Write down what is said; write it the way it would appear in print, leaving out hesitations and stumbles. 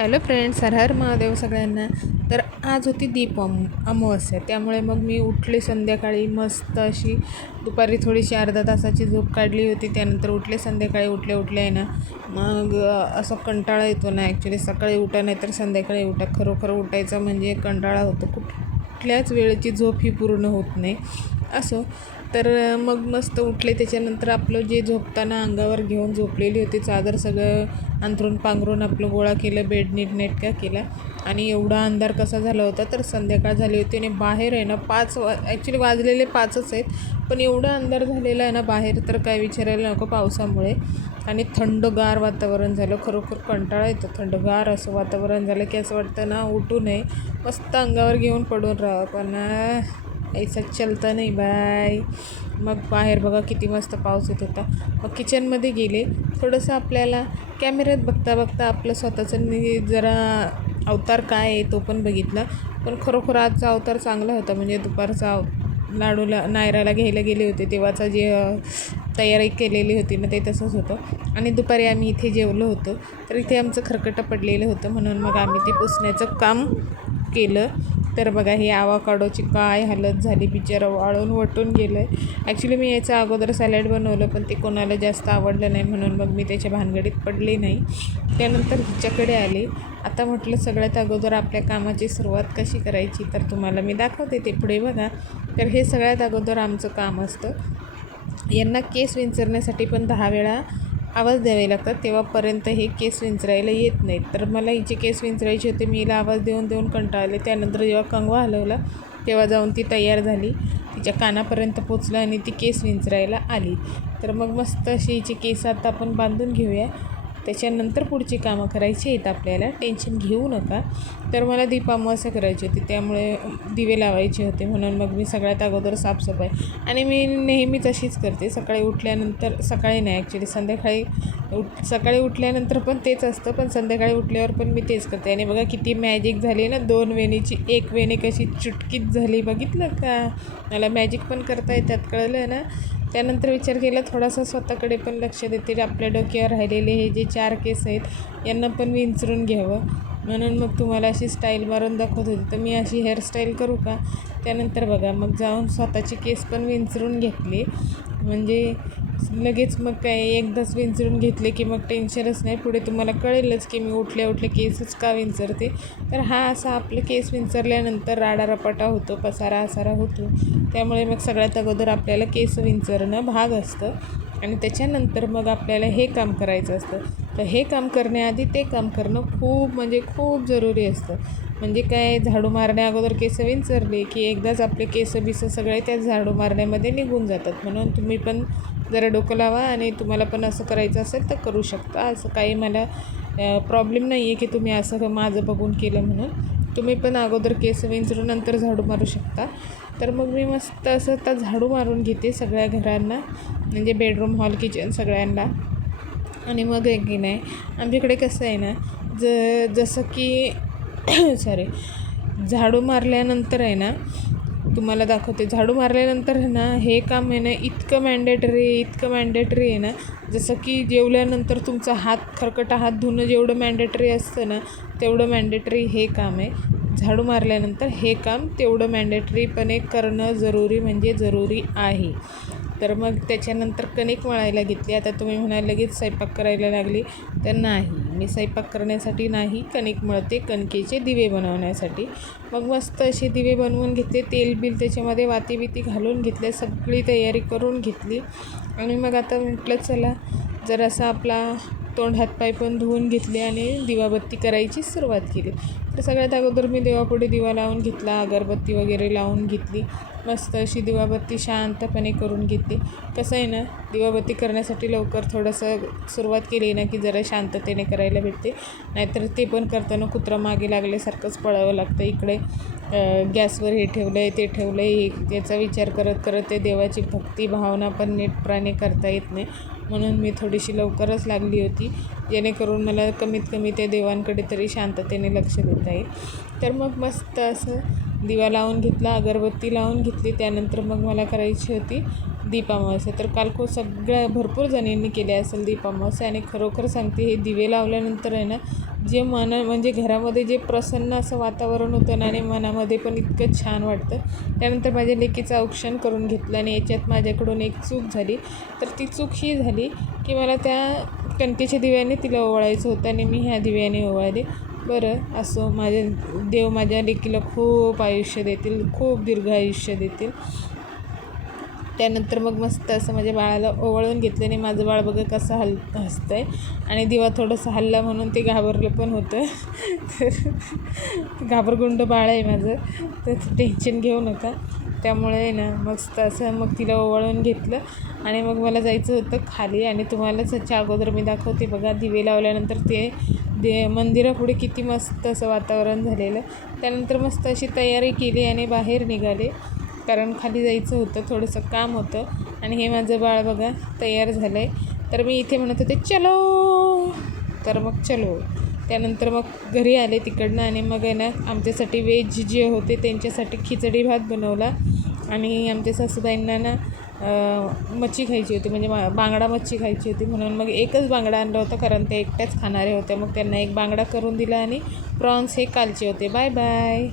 Hello friends, हर हर महादेव सगळ्यांना. तर आज होती अमावस्या, त्यामुळे मग मी उठले संध्याकाळी मस्त अशी. दुपारी थोडीशी अर्धा तासाची झोप काढली होती, त्यानंतर उठले संध्याकाळी. उठले आहे ना, मग असं कंटाळा येतो ना ॲक्च्युली. सकाळी उठा नाही तर संध्याकाळी उठा, खरोखर उठायचा म्हणजे कंटाळा होतो. कुठल्याच वेळेची झोप ही पूर्ण होत नाही असो. तर मग मस्त उठले. त्याच्यानंतर आपलं जे झोपताना अंगावर घेऊन झोपलेली होती चादर सगळं अंथरून पांघरून आपलं गोळा केलं, बेड नीटनेटका केला. आणि एवढा अंधार कसा झाला होता, तर संध्याकाळ झाली होती आणि बाहेर आहे ना ॲक्च्युली वाजलेले 5च आहेत, पण एवढा अंधार झालेला आहे ना बाहेर, तर काय विचारायला नको पावसामुळे. आणि थंडगार वातावरण झालं. खरोखर कंटाळा येतो. थंडगार असं वातावरण झालं की असं वाटतं ना उठू नये, मस्त अंगावर घेऊन पडून राहावं, पण ऐसा चलता नाही बाय. मग बाहेर बघा किती मस्त पाऊस येत होता. मग किचनमध्ये गेले. थोडंसं आपल्याला कॅमेऱ्यात बघता बघता आपलं स्वतःचं जरा अवतार काय आहे तो पण बघितला. पण खरोखर आजचा अवतार चांगला होता. म्हणजे दुपारचा लाडूला नायराला घ्यायला गेले होते तेव्हाचा जे तयारी केलेली होती ना, ते तसंच होतं. आणि दुपारी आम्ही इथे जेवलो होतो, तर इथे आमचं खरकटं पडलेलं होतं, म्हणून मग आम्ही ते पुसण्याचं काम केलं. तर बघा ही आवाकाडोची काय हालत झाली, बिचारं वाळून वटून गेलं आहे. ॲक्च्युली मी याच्या अगोदर सॅलड बनवलं, पण ते कोणाला जास्त आवडलं नाही, म्हणून मग मी त्याच्या भानगडीत पडले नाही. त्यानंतर हिच्याकडे आले. आता म्हटलं सगळ्यात अगोदर आपल्या कामाची सुरुवात कशी करायची, तर तुम्हाला मी दाखवते ते पुढे बघा. तर हे सगळ्यात अगोदर आमचं काम असतं. यांना केस विंचरण्यासाठी पण 10 वेळा आवाज द्यावे लागतात, तेव्हापर्यंत हे केस विंचरायला येत नाहीत. तर मला हिचे केस विंचरायचे होते, मी हिला आवाज देऊन देऊन कंटाळले. त्यानंतर जेव्हा कंगवा हलवला तेव्हा जाऊन ती तयार झाली, तिच्या कानापर्यंत पोचलं आणि ती केस विंचरायला आली. तर मग मस्त अशी हिचे केस आता आपण बांधून घेऊया. त्याच्यानंतर पुढची कामं करायची आहेत आपल्याला, टेन्शन घेऊ नका. तर मला अमावस्या करायची होती, त्यामुळे दिवे लावायचे होते, म्हणून मग मी सगळ्यात अगोदर साफसफाई. आणि मी नेहमीच अशीच करते. सकाळी उठल्यानंतर, सकाळी नाही ॲक्च्युली सकाळी उठल्यानंतर पण तेच असतं, पण संध्याकाळी उठल्यावर पण मी तेच करते. आणि बघा किती मॅजिक झाली ना, 2 वेणीची 1 वेणी कशी चुटकीत झाली, बघितलं का? मला मॅजिक पण करता येतात, कळलं ना. त्यानंतर विचार केला थोडासा स्वतःकडे पण लक्ष देते. आपल्या डोक्यावर राहिलेले हे जे 4 केस आहेत यांना पण विंचरून घ्यावं, म्हणून मग तुम्हाला अशी स्टाईल मारून दाखवत होती. तर मी अशी हेअरस्टाईल करू का? त्यानंतर बघा मग जाऊन स्वतःची केस पण विंचरून घेतली. म्हणजे लगेच मग काय एकदाच विंचरून घेतले की मग टेन्शनच नाही. पुढे तुम्हाला कळेलच की मी उठल्या केसच का विंचरते. तर हा असा आपले केस विंचरल्यानंतर राडारपाटा होतो, पसारा आसारा होतो. त्यामुळे मग सगळ्यात अगोदर आपल्याला केस विंचरणं भाग असतं आणि त्याच्यानंतर मग आपल्याला हे काम करायचं असतं. तर हे काम करण्याआधी ते काम करणं खूप म्हणजे खूप जरुरी असतं. म्हणजे काय, झाडू मारण्या अगोदर केस विंचरले की एकदाच आपले केस सगळे त्या झाडू मारण्यामध्ये निघून जातात. म्हणून तुम्ही पण जरा डोकं लावा आणि तुम्हाला पण असं करायचं असेल तर करू शकता. असं काही मला प्रॉब्लेम नाही आहे की तुम्ही असं माझं बघून केलं म्हणून. तुम्ही पण अगोदर केस विंचरून नंतर झाडू मारू शकता. तर मग मी मस्त असं आता झाडू मारून घेते सगळ्या घरांना, म्हणजे बेडरूम, हॉल, किचन सगळ्यांना. आणि मग की नाही आमच्याकडे कसं आहे ना, जसं की सॉरी, झाडू मारल्यानंतर आहे ना, तुम्हाला दाखवते. झाडू मारल्यानंतर ना हे काम आहे ना इतकं मॅन्डेटरी आहे ना. जसं की जेवल्यानंतर तुमचा खरकटा हात धुणं जेवढं मॅन्डेटरी असतं ना, तेवढं मॅन्डेटरी हे काम आहे. झाडू मारल्यानंतर हे काम तेवढं मॅन्डेटरीपणे करणं जरुरी आहे. तर मग त्याच्यानंतर कणिक मळायला घेतली. आता तुम्ही म्हणाल लगेच स्वयंपाक करायला लागली, तर नाही, मी स्वयंपाक करण्यासाठी नाही कणिक मळते, कणकेचे दिवे बनवण्यासाठी. मग मस्त असे दिवे बनवून घेतले. तेल त्याच्यामध्ये वाती घालून घेतले, सगळी तयारी करून घेतली. आणि मग आता म्हटलं चला जरासा आपला तोंड हातपाय पण धुवून घेतले आणि दिवाबत्ती करायची सुरुवात केली. तर सगळ्यात अगोदर मी देवापुढे दिवा लावून घेतला, अगरबत्ती वगैरे लावून घेतली. मस्त अशी दिवाबत्ती शांतपणे करून घेतली. कसं आहे ना, दिवाबत्ती करण्यासाठी लवकर थोडंसं सुरुवात केली ना की जरा शांततेने करायला भेटते. नाहीतर ते पण करताना कुत्रा मागे लागल्यासारखंच पळावं लागतं. इकडे गॅसवर हे ठेवलं आहे ते ठेवलं आहे, त्याचा विचार करत ते देवाची भक्ती भावना पण नीटपणे करता येत नाही. म्हणून मी थोडीशी लवकरच लागली होती, जेणेकरून मला कमीत कमी त्या देवांकडे तरी शांततेने लक्ष देता येईल. तर मग मस्त असं दिवा लावून घेतला, अगरबत्ती लावून घेतली. त्यानंतर मग मला करायची होती दीप अमावस्या. तर काल भरपूर जणींनी केले असेल दीप अमावस्या. आणि खरोखर सांगते, हे दिवे लावल्यानंतर आहे ना, जे म्हणजे घरामध्ये जे प्रसन्न असं वातावरण होतं ना, आणि मनामध्ये पण इतकं छान वाटतं. त्यानंतर माझ्या लेकीचं औक्षण करून घेतलं आणि याच्यात माझ्याकडून एक चूक झाली. तर ती चूक ही झाली की मला त्या कणकेच्या दिव्याने तिला ओवाळायचं होतं आणि मी ह्या दिव्याने ओवाळले. बरं असो, देव माझ्या लेकीला खूप आयुष्य देतील, खूप दीर्घ आयुष्य देतील. त्यानंतर मग मस्त असं माझ्या बाळाला ओवाळून घेतलं आणि माझं बाळ बघा कसं हसतं आहे. आणि दिवा थोडंसं हलला म्हणून ते घाबरलं पण होतं. तर घाबरगुंड बाळ आहे माझं, तर टेन्शन घेऊ नका. त्यामुळे ना मस्त असं मग तिला ओवाळून घेतलं आणि मग मला जायचं होतं खाली. आणि तुम्हालाच ह्याच्या अगोदर मी दाखवते बघा, दिवे लावल्यानंतर ते मंदिरापुढे किती मस्त असं वातावरण झालेलं. त्यानंतर मस्त अशी तयारी केली आणि बाहेर निघाले, कारण खाली जायचं होतं, थोडंसं काम होतं. आणि हे माझं बाळ बघा तयार झालं आहे. तर मी इथे म्हणत होते चलो, तर मग चलो. त्यानंतर मग घरी आले तिकडनं आणि मग आहे ना आमच्यासाठी व्हेज जे होते त्यांच्यासाठी खिचडी भात बनवला. आणि आमच्या सासूबाईंना ना मच्छी खायची होती, म्हणजे बांगडा मच्छी खायची होती, म्हणून मग एकच बांगडा आणला होता, कारण ते एकट्याच खाणारे होते. मग त्यांना एक बांगडा करून दिला आणि प्रॉन्स हे कालचे होते. Bye bye.